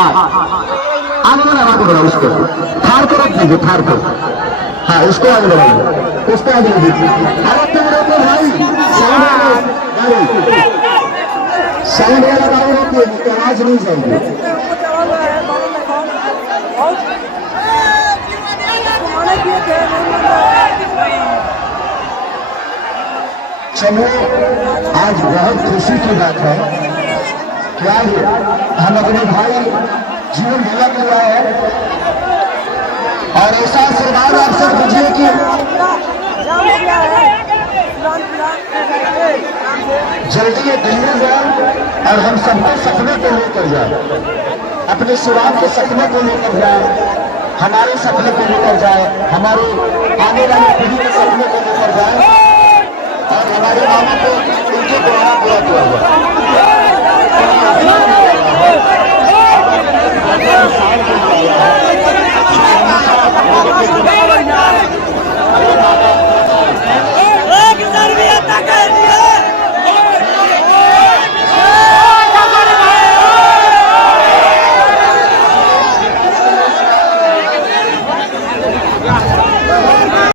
हाँ आगे बढ़ा उसको थार को रख दीजिए, थार को। हाँ उसको आगे बढ़ाइए, उसको आगे दीजिए। अरे तुम रोको भाई, साउंड वाला गाड़ी रोकिए, तो आवाज नहीं जाएगी। चलो आज बहुत खुशी की बात है क्या हम अपने भाई जीवन भला कर रहा है और ऐसा आशीर्वाद आप सब दीजिए कि जल्दी ये दिल्ली जाए और हम सबके सपने को लेकर जाए, अपने शिवाब के सपने को लेकर जाए, हमारे सपने को लेकर जाए, हमारे आने वाली पीढ़ी के सपने को लेकर जाए और हमारे मामा को उनके द्वारा पूरा किया जाए।